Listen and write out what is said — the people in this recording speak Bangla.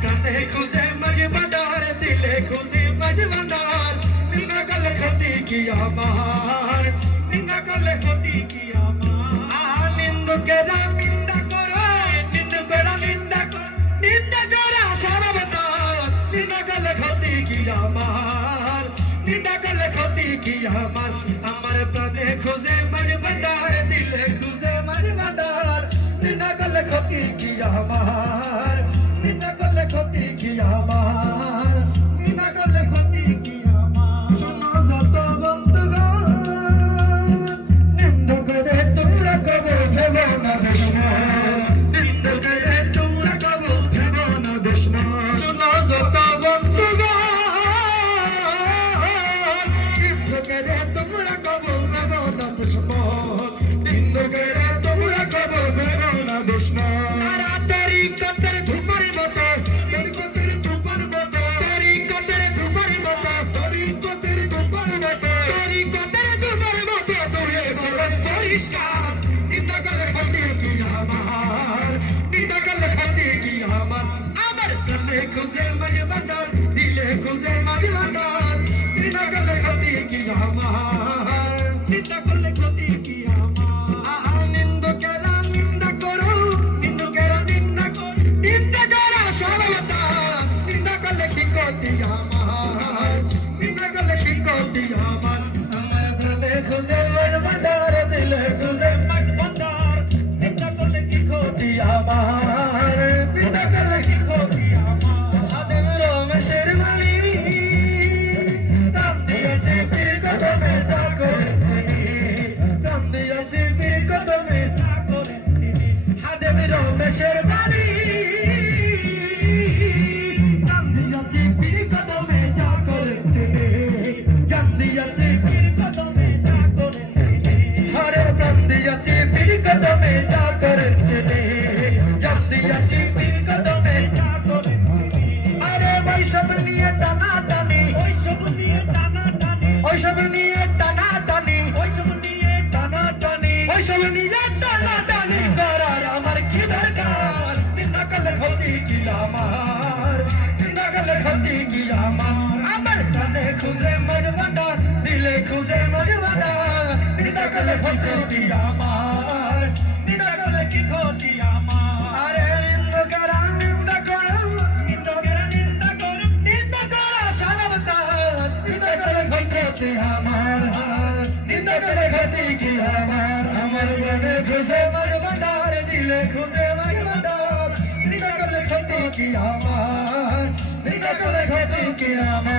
প্রাণে খুঁজে মাঝে ভান্ডার দিলে খুঁজে মাঝে ভান্ডার নিন্দা করলে ক্ষতি কি আমার নিন্দা করলে ক্ষতি কি আমার নিন্দুকেরা নিন্দা করো নিন্দুকেরা নিন্দা করো নিন্দা করা সর্বদার নিন্দা করলে ক্ষতি কি আমার নিন্দা করলে ক্ষতি কি আমার আমার প্রাণে খুঁজে মাঝে ভান্ডার দিলে খুঁজে মাঝে ভান্ডার নিন্দা করলে ক্ষতি কি আমার নিন্দা করলে ক্ষতি কি আমার নিন্দা করলে ক্ষতি কি আমার শোনো যত বন্ধুগণ নিন্দা করে তোমরা কবে ভেবো না দুশ্মন নিন্দা করে তোমরা কবে ভেবো না দুশ্মন শোনো যত বন্ধুগণ নিন্দা করে তোমরা কবে ভেবো না দুশ্মন নিন্দা করে তোমরা কবে ভেবো না দুশ্মন আর তেরি কতর ধুপার মতো তেরি কতর ধুপার মতো তেরি কতর ধুপার মতো তেরি কতর ধুপার মতো তেরি কতর ধুপার মতো তোরে বরণ পরিষ্কার নিন্দা করলে ক্ষতি কি আমার নিন্দা করলে ক্ষতি কি আমার আমার প্রাণে খুঁজে মাঝে ভান্ডার দিলে খুঁজে মাঝে ভান্ডার নিন্দা করলে ক্ষতি কি আমার নিন্দা করলে ক্ষতি কি আমার নিন্দুকেরা নিন্দা করো নিন্দুকেরা নিন্দা করো নিন্দা করা সর্বদা নিন্দা করলে কি ক্ষতি আমার নিন্দা করলে কি ক্ষতি আমার আমার প্রাণে খুঁজে মাঝে ভান্ডার দিলে খুঁজে মাঝে ভান্ডার নিন্দা করলে কি ক্ষতি আমার নিন্দা করলে কি ক্ষতি আমার হাদেম রমেশের মালি রাম দিয়েছে পীর কদমে যা করে রাম দিয়েছে পীর কদমে যা করে হাদেম রমেশের মালি রাম দিয়েছে পীর কদমে যা করে জান দিয়েছে পীর কদমে যা করে হরে প্রাণ দিয়েছে পীর কদমে যা করে জান দিয়েছে পীর কদমে যা করে আরে ওইসব নিয়ে টানা টানি ওইসব নিয়ে টানা টানি ওইসব নিয়ে টানা টানি ওইসব নিয়ে টানা টানি ওইসব নিয়ে টানা টানি করার আমার কি দরকার নিন্দা করলে ক্ষতি কি আমার নিন্দা করলে ক্ষতি কি আমার প্রাণে খুঁজে মাঝে ভান্ডার দিলে খুঁজে মাঝে ভান্ডার নিন্দা করলে ক্ষতি কি আমার নিন্দা করলে কি ক্ষতি আমার আরে নিন্দা করা নিন্দা করো নিন্দা করা নিন্দা করো নিন্দা করা সর্বদা নিন্দা করলে ক্ষতি কি আমার নিন্দা করলে ক্ষতি কি আমার প্রাণে খুঁজে মাঝে ভান্ডার দিলে খুঁজে মাঝে ভান্ডার নিন্দা করলে ক্ষতি কি আমার নিন্দা করলে ক্ষতি কি আমার